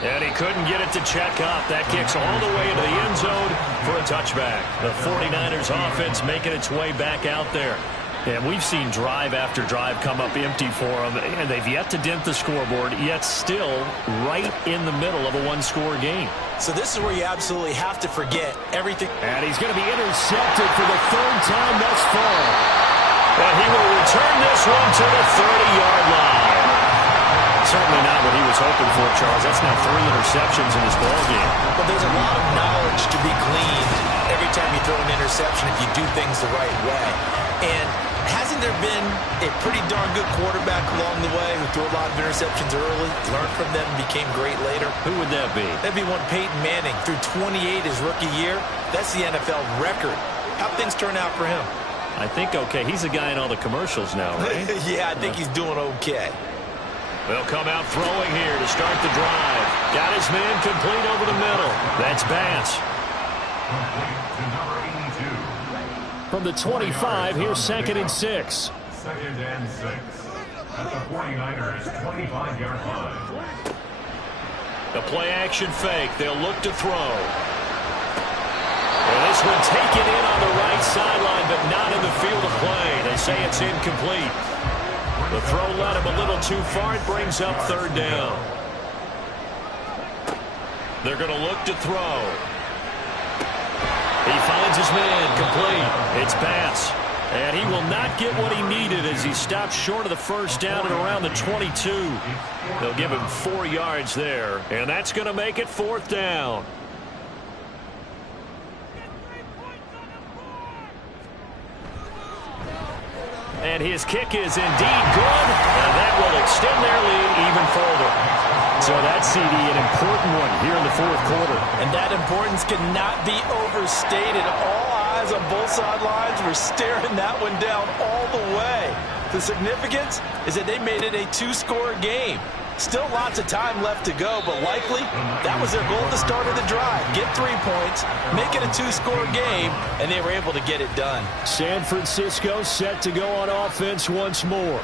And he couldn't get it to check up. That kicks all the way into the end zone for a touchback. The 49ers offense making its way back out there. And we've seen drive after drive come up empty for them, and they've yet to dent the scoreboard, yet still right in the middle of a one-score game. So this is where you absolutely have to forget everything. And he's going to be intercepted for the 3rd time thus far. But he will return this one to the 30-yard line. Certainly not what he was hoping for, Charles. That's now 3 interceptions in this ballgame. But there's a lot of knowledge to be gleaned every time you throw an interception if you do things the right way. And hasn't there been a pretty darn good quarterback along the way who threw a lot of interceptions early, learned from them, and became great later? Who would that be? That'd be one Peyton Manning. Threw 28 his rookie year. That's the NFL record. How'd things turn out for him? I think okay. He's the guy in all the commercials now, right? Yeah, I think he's doing okay. They'll come out throwing here to start the drive. Got his man complete over the middle. That's Bass. From the 25, here's 2nd and 6. 2nd and 6. At the 49ers 25-yard line. The play action fake. They'll look to throw. And this one taken in on the right sideline, but not in the field of play. They say it's incomplete. The throw led him a little too far. It brings up 3rd down. They're going to look to throw. He finds his man, complete. It's Bass. And he will not get what he needed as he stops short of the 1st down at around the 22. They'll give him 4 yards there. And that's going to make it 4th down. And his kick is indeed good, and that will extend their lead even further. So that CD, an important one here in the 4th quarter. And that importance cannot be overstated. All eyes on both sidelines were staring that one down all the way. The significance is that they made it a 2-score game. Still lots of time left to go, but likely that was their goal at the start of the drive. Get 3 points, make it a 2-score game, and they were able to get it done. San Francisco set to go on offense once more.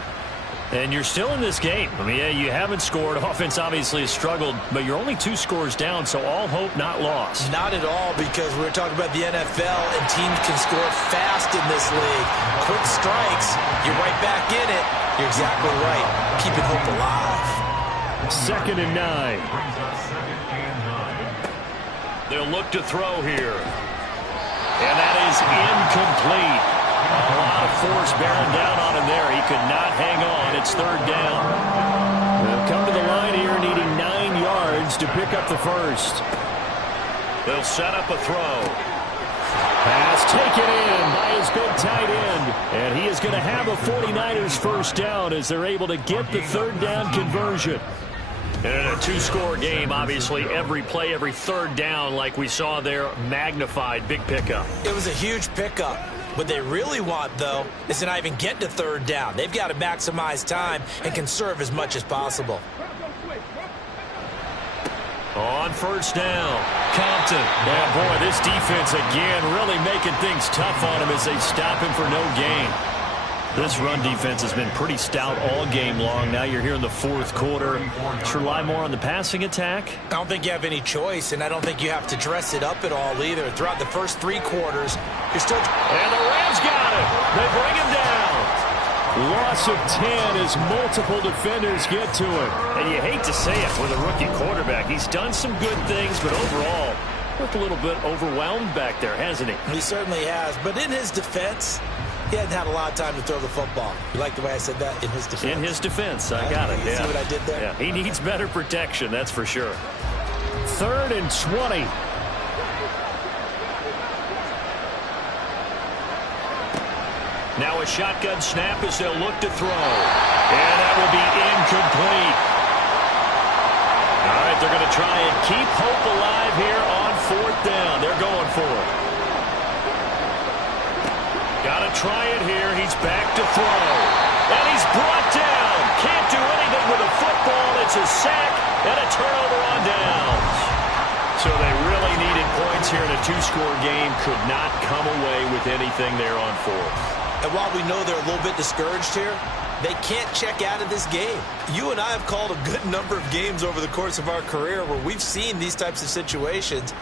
And you're still in this game. I mean, yeah, you haven't scored. Offense obviously has struggled, but you're only 2 scores down, so all hope not lost. Not at all, because we're talking about the NFL, and teams can score fast in this league. Quick strikes, you're right back in it. You're exactly right. Keeping hope alive. 2nd and 9. They'll look to throw here. And that is incomplete. A lot of force bearing down on him there. He could not hang on. It's 3rd down. They'll come to the line here needing 9 yards to pick up the 1st. They'll set up a throw. Pass taken in by his big tight end. And he is going to have a 49ers 1st down as they're able to get the 3rd down conversion. And in a two-score game, obviously, every play, every third down, like we saw there, magnified. Big pickup. It was a huge pickup. What they really want, though, is to not even get to third down. They've got to maximize time and conserve as much as possible. On first down, Compton. Yeah, boy, this defense again really making things tough on him as they stop him for no gain. This run defense has been pretty stout all game long. Now you're here in the fourth quarter. Should rely more on the passing attack? I don't think you have any choice, and I don't think you have to dress it up at all either. Throughout the first three quarters, you're still... And the Rams got it. They bring him down. Loss of 10 as multiple defenders get to him. And you hate to say it with a rookie quarterback. He's done some good things, but overall, looked a little bit overwhelmed back there, hasn't he? He certainly has. But in his defense, he hadn't had a lot of time to throw the football. You like the way I said that? In his defense. In his defense. I got it. You yeah. see what I did there? Yeah. He needs better protection, that's for sure. 3rd and 20. Now a shotgun snap as they'll look to throw. And that will be incomplete. All right, they're going to try and keep hope alive here on 4th down. They're going for it. Got to try it here. He's back to throw. And he's brought down. Can't do anything with a football. It's a sack and a turnover on downs. So they really needed points here in a two-score game. Could not come away with anything there on 4th. And while we know they're a little bit discouraged here, they can't check out of this game. You and I have called a good number of games over the course of our career where we've seen these types of situations.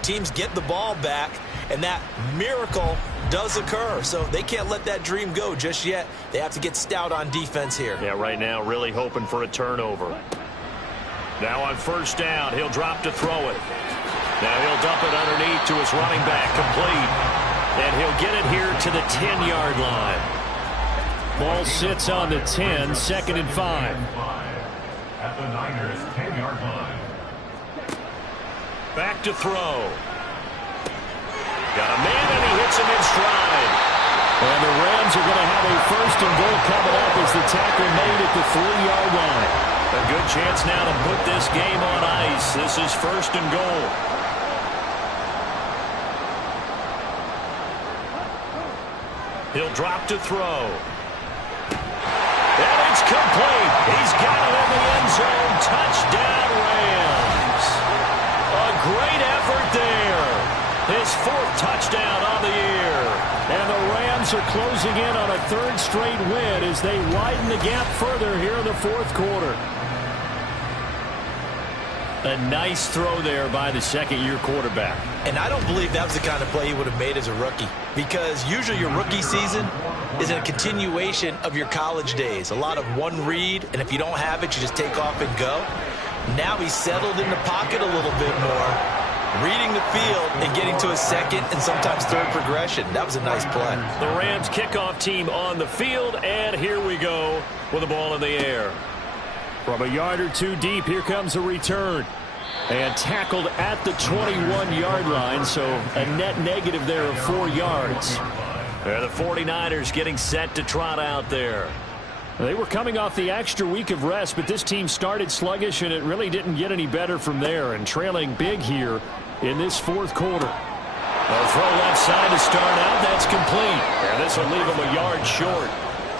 Teams get the ball back, and that miracle does occur. So they can't let that dream go just yet. They have to get stout on defense here. Yeah, right now really hoping for a turnover. Now on first down, he'll drop to throw it. Now he'll dump it underneath to his running back, complete. And he'll get it here to the 10-yard line. Ball sits on the 10, 2nd and 5. At the Niners' 10-yard line. Back to throw. Got a man, and he hits him in stride. And the Rams are going to have a 1st and goal coming up as the tackle made at the 3-yard line. A good chance now to put this game on ice. This is 1st and goal. He'll drop to throw. And it's complete. He's got it in the end zone. Touchdown, Rams. A great effort there. His 4th touchdown on the year. And the Rams are closing in on a 3rd straight win as they widen the gap further here in the 4th quarter. A nice throw there by the second-year quarterback. And I don't believe that was the kind of play he would have made as a rookie, because usually your rookie season is a continuation of your college days. A lot of one read, and if you don't have it, you just take off and go. Now he's settled in the pocket a little bit more, reading the field and getting to a 2nd and sometimes 3rd progression. That was a nice play. The Rams kickoff team on the field, and here we go with the ball in the air. From a yard or two deep, here comes a return. And tackled at the 21-yard line, so a net negative there of 4 yards. The 49ers getting set to trot out there. They were coming off the extra week of rest, but this team started sluggish, and it really didn't get any better from there, and trailing big here in this 4th quarter. A throw left side to start out. That's complete. And this will leave them a yard short.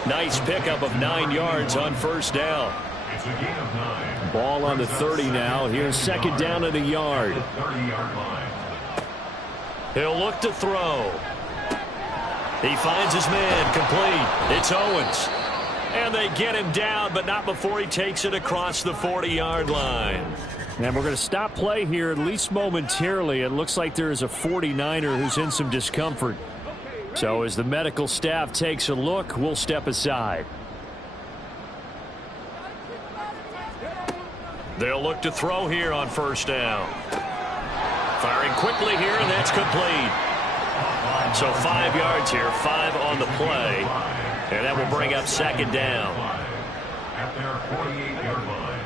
Nice pickup of 9 yards on first down. It's a gain of 9. Ball on the 30 now. Here's 2nd down at a yard. 30-yard line. He'll look to throw. He finds his man, complete. It's Owens. And they get him down, but not before he takes it across the 40-yard line. And we're going to stop play here, at least momentarily. It looks like there is a 49er who's in some discomfort. So as the medical staff takes a look, we'll step aside. They'll look to throw here on first down. Firing quickly here, and that's complete. So 5 yards here, 5 on the play. And that will bring up 2nd down. At their 48-yard line.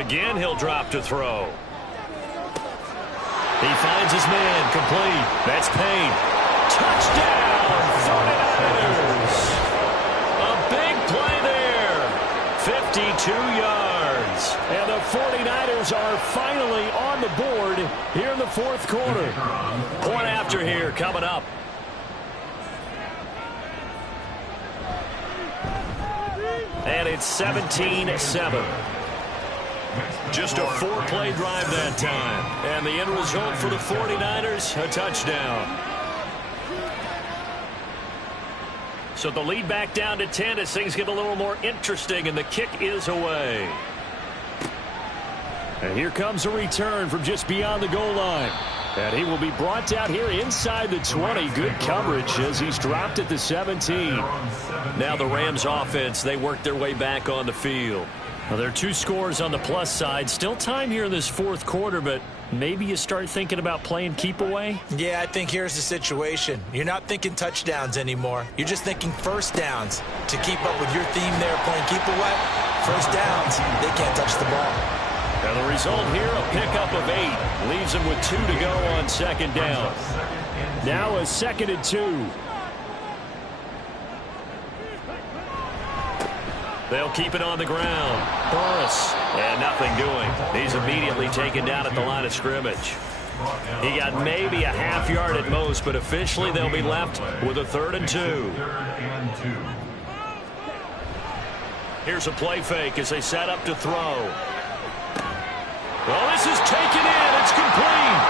Again, he'll drop to throw. He finds his man, complete. That's Payne. Touchdown, 49ers. A big 2 yards. And the 49ers are finally on the board here in the fourth quarter. Point after here coming up. And it's 17-7. Just a 4-play drive that time. And the end result for the 49ers, a touchdown. So the lead back down to 10 as things get a little more interesting, and the kick is away. And here comes a return from just beyond the goal line. And he will be brought down here inside the 20. Good coverage as he's dropped at the 17. Now the Rams offense, they work their way back on the field. Well, there are 2 scores on the plus side. Still time here in this fourth quarter, but maybe you start thinking about playing keep away? Yeah, I think here's the situation. You're not thinking touchdowns anymore. You're just thinking first downs. To keep up with your theme there, playing keep away, first downs, they can't touch the ball. And the result here, a pickup of 8. Leaves them with 2 to go on second down. Now a 2nd and 2. They'll keep it on the ground. Burris, and nothing doing. He's immediately taken down at the line of scrimmage. He got maybe a half yard at most, but officially they'll be left with a 3rd and 2. Here's a play fake as they set up to throw. Well, this is taken in. It's complete.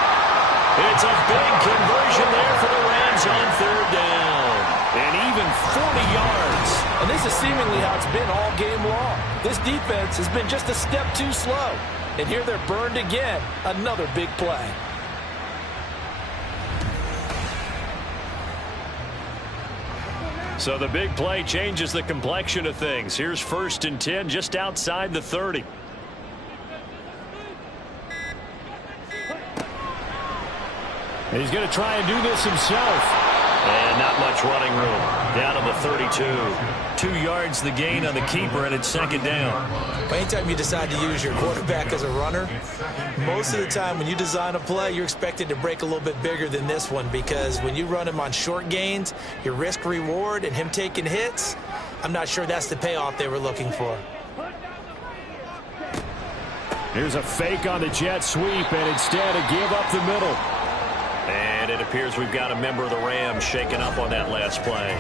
It's a big conversion there for the Rams on 3rd down. And even 40 yards. And this is seemingly how it's been all game long. This defense has been just a step too slow. And here they're burned again. Another big play. So the big play changes the complexion of things. Here's 1st and 10 just outside the 30. And he's going to try and do this himself. And not much running room. Down to the 32. 2 yards the gain on the keeper, and it's 2nd down. Anytime you decide to use your quarterback as a runner, most of the time when you design a play, you're expected to break a little bit bigger than this one, because when you run him on short gains, your risk-reward and him taking hits, I'm not sure that's the payoff they were looking for. Here's a fake on the jet sweep, and instead a give up the middle. And it appears we've got a member of the Rams shaken up on that last play.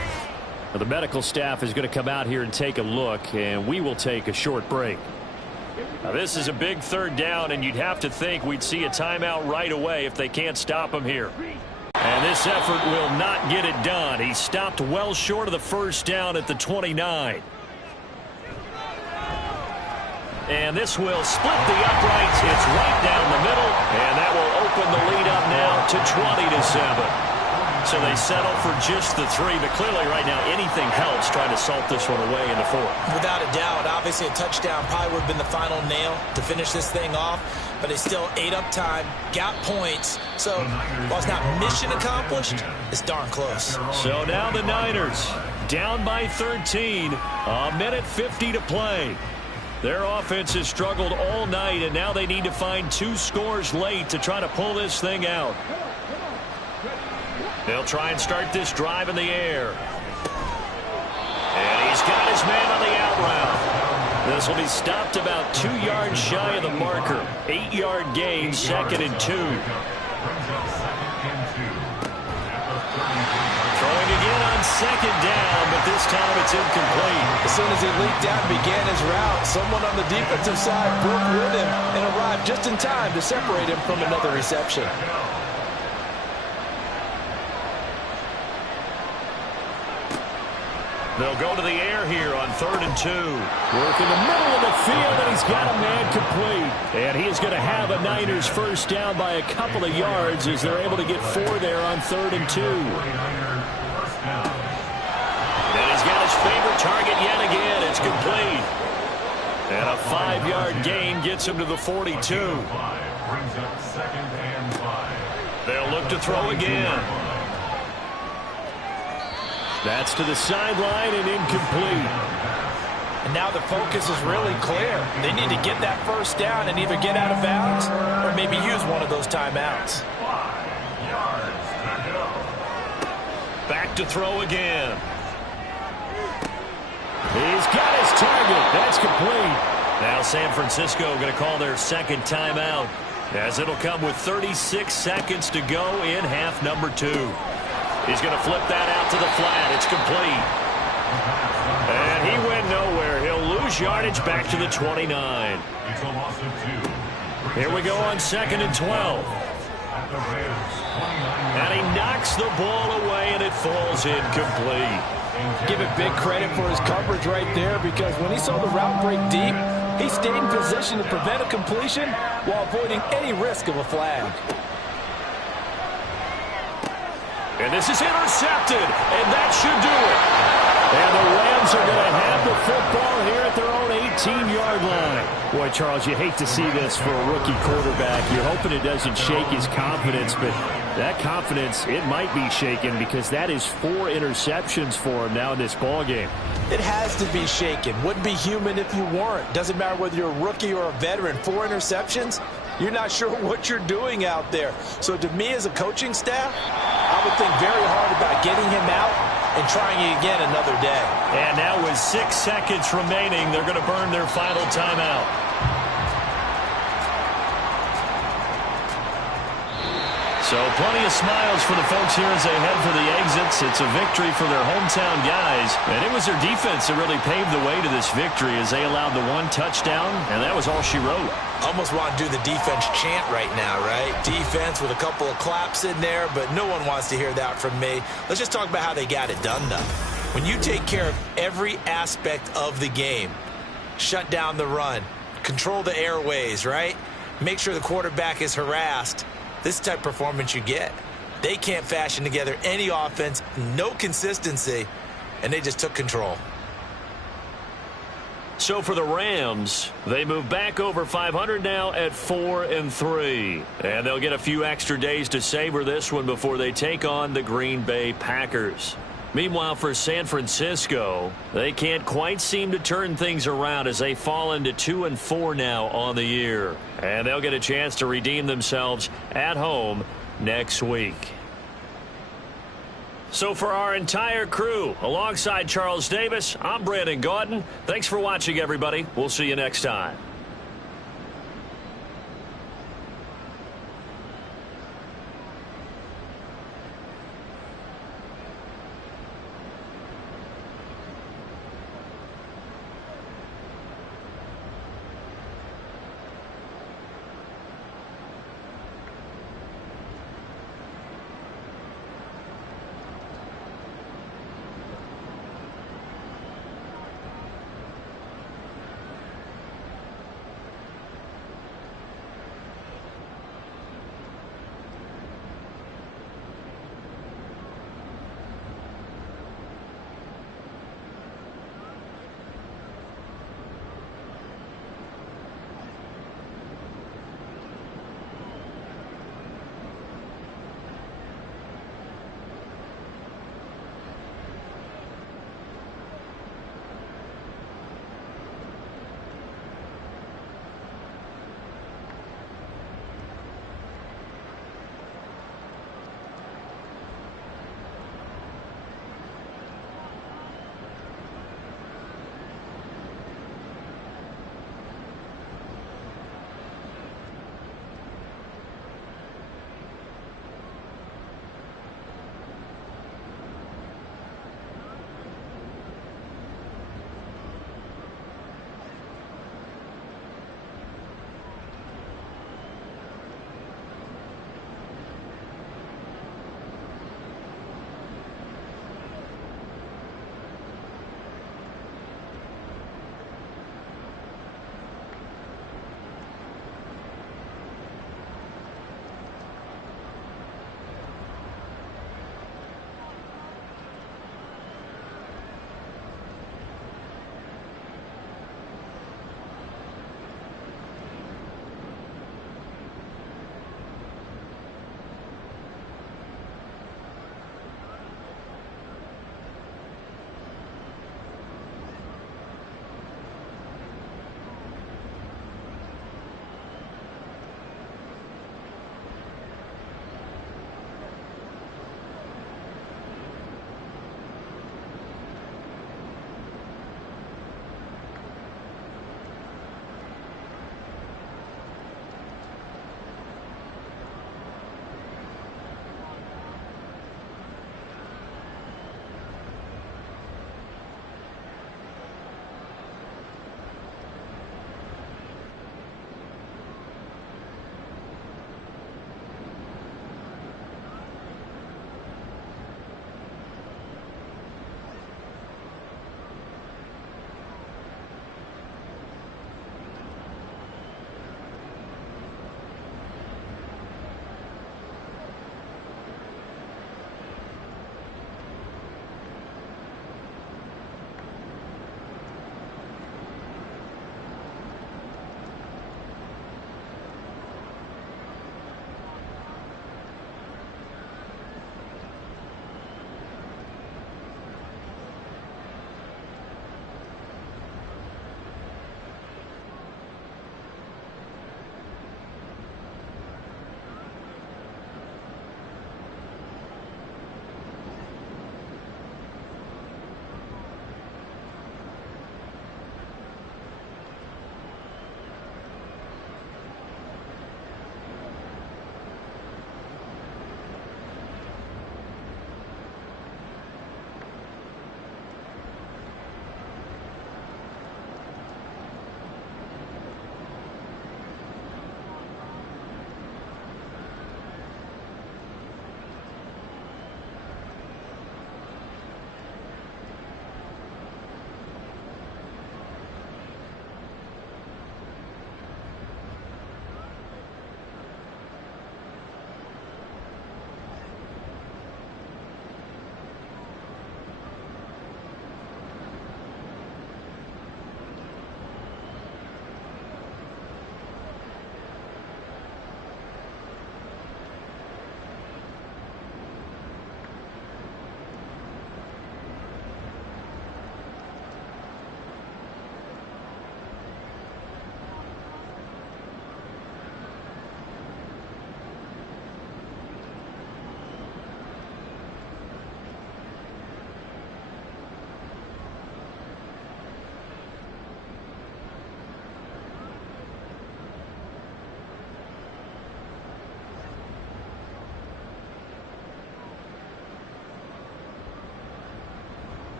Well, the medical staff is going to come out here and take a look, and we will take a short break. Now, this is a big 3rd down, and you'd have to think we'd see a timeout right away if they can't stop him here. And this effort will not get it done. He stopped well short of the 1st down at the 29. And this will split the uprights. It's right down the middle, and that will open the lead up now to 20-7. So they settle for just the 3, but clearly right now anything helps trying to salt this one away in the 4th. Without a doubt, obviously a touchdown probably would have been the final nail to finish this thing off, but they still ate up time, got points. So while it's not mission accomplished, it's darn close. So now the Niners down by 13, a minute 50 to play. Their offense has struggled all night, and now they need to find 2 scores late to try to pull this thing out. They'll try and start this drive in the air. And he's got his man on the out route. This will be stopped about 2 yards shy of the marker. 8-yard gain, 2nd and 2. Throwing again on 2nd down, but this time it's incomplete. As soon as he leaked out and began his route, someone on the defensive side broke with him and arrived just in time to separate him from another reception. They'll go to the air here on 3rd and 2. Work in the middle of the field, and he's got a man complete. And he is going to have a Niners 1st down by a couple of yards as they're able to get 4 there on 3rd and 2. And he's got his favorite target yet again. It's complete. And a 5-yard gain gets him to the 42. They'll look to throw again. That's to the sideline and incomplete. And now the focus is really clear. They need to get that 1st down and either get out of bounds or maybe use one of those timeouts. Back to throw again. He's got his target. That's complete. Now San Francisco going to call their second timeout, as it'll come with 36 seconds to go in half number 2. He's going to flip that out to the flat. It's complete. And he went nowhere. He'll lose yardage back to the 29. It's a loss of 2. Here we go on 2nd and 12. And he knocks the ball away, and it falls incomplete. Give it big credit for his coverage right there, because when he saw the route break deep, he stayed in position to prevent a completion while avoiding any risk of a flag. And this is intercepted, and that should do it. And the Rams are going to have the football here at their own 18-yard line. Boy, Charles, you hate to see this for a rookie quarterback. You're hoping it doesn't shake his confidence, but that confidence, it might be shaken, because that is 4 interceptions for him now in this ballgame. It has to be shaken. Wouldn't be human if you weren't. Doesn't matter whether you're a rookie or a veteran. 4 interceptions, you're not sure what you're doing out there. So to me as a coaching staff, I would think very hard about getting him out and trying it again another day. And now with 6 seconds remaining, they're going to burn their final timeout. So plenty of smiles for the folks here as they head for the exits. It's a victory for their hometown guys. And it was their defense that really paved the way to this victory as they allowed the 1 touchdown, and that was all she wrote. Almost want to do the defense chant right now, right? Defense with a couple of claps in there, but no one wants to hear that from me. Let's just talk about how they got it done, though. When you take care of every aspect of the game, shut down the run, control the airways, right? Make sure the quarterback is harassed. This type of performance you get. They can't fashion together any offense, no consistency, and they just took control. So for the Rams, they move back over 500 now at 4-3. And they'll get a few extra days to savor this one before they take on the Green Bay Packers. Meanwhile, for San Francisco, they can't quite seem to turn things around as they fall into 2-4 now on the year. And they'll get a chance to redeem themselves at home next week. So for our entire crew, alongside Charles Davis, I'm Brandon Gaudin. Thanks for watching, everybody. We'll see you next time.